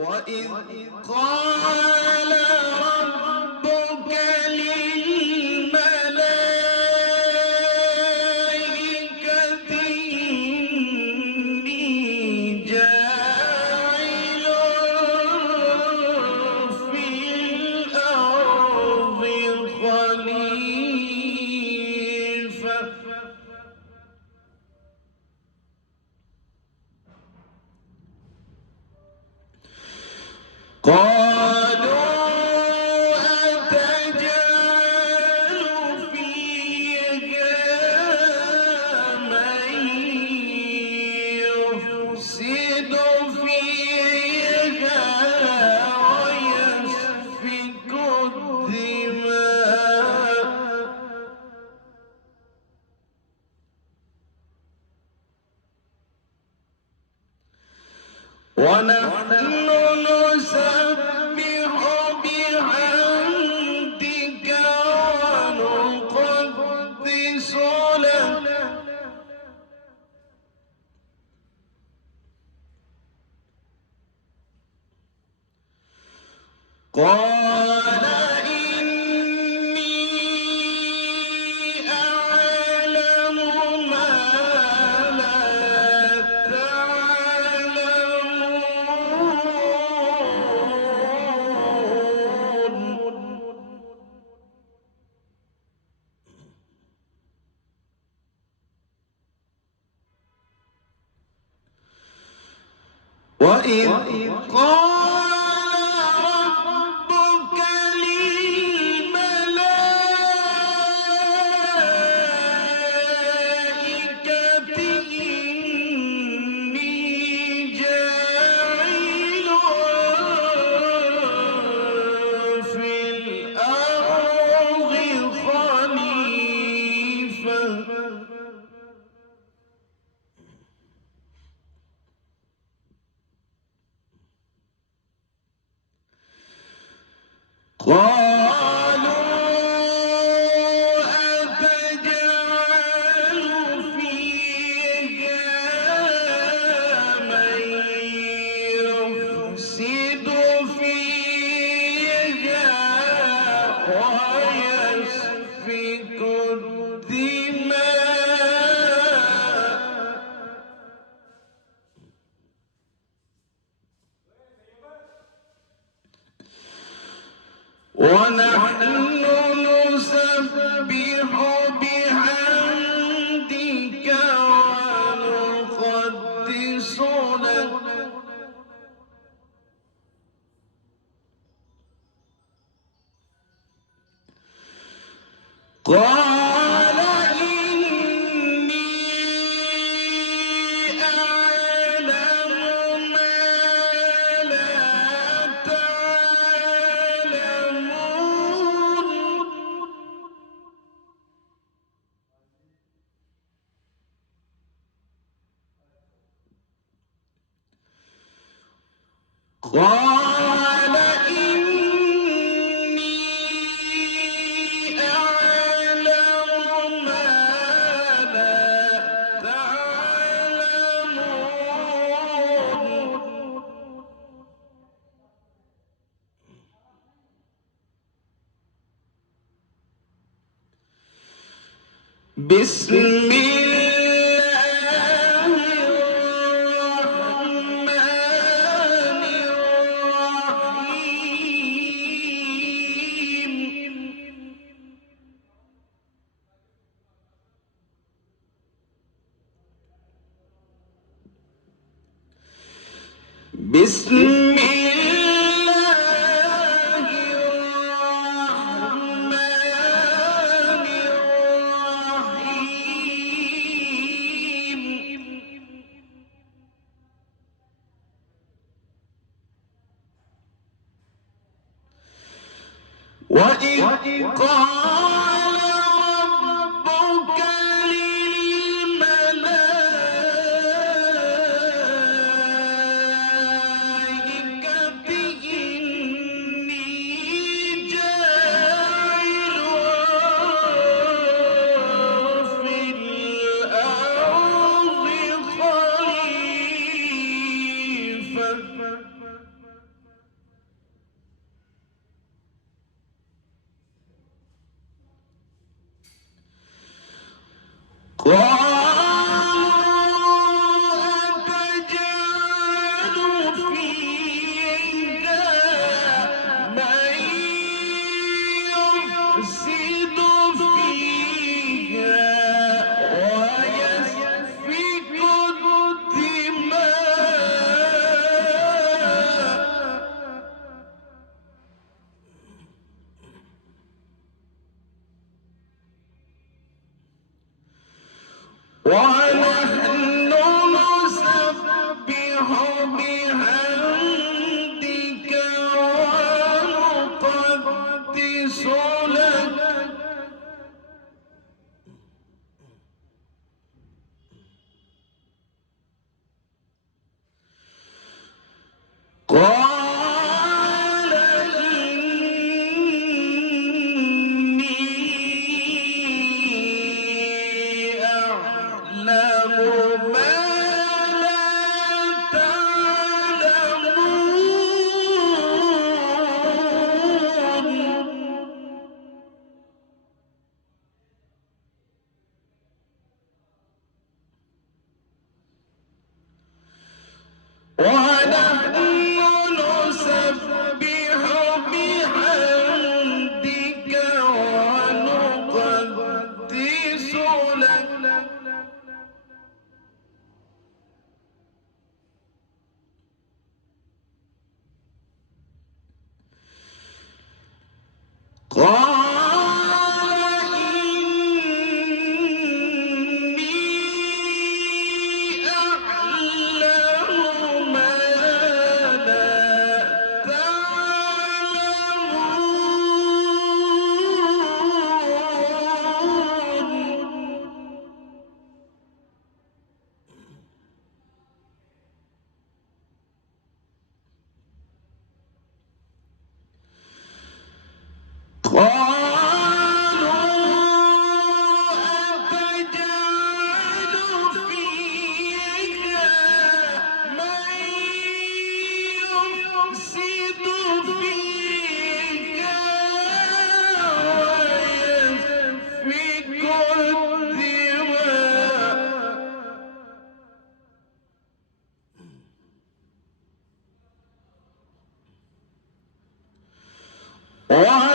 وإذ قال ربك للملائكة إني جاعل في الأرض خليفة قالوا أتجعل فيها من يفسد فيها ويسفك الدماء ونحن نسبح بحمدك ونقدس لك قال إني أعلم ما لا تعلمون وإذ قال ربك للملائكة إني جاعل في الأرض خليفة قالوا أتجعل فيها من يفسد فيها ويسفك الدماء ونحن نسبح بحمدك ونقدس لك قال إني أعلم ما لا تعلمون قال إني أعلم ما لا تعلمون بسم الله الرحمن الرحيم بسم الله الرحمن الرحيم وإذ قال ربك للملائكة إني جاعل في الأرض خليفة ونحن نسبح بحمدك ونقدس لك قال إني أعلم ما لا تعلمون ونحن نسبح بحمدك ونقدس لك قال إني أعلم ما لا تعلمون قالوا أتجعل فيها من يفسد فيها ويسفك الدماء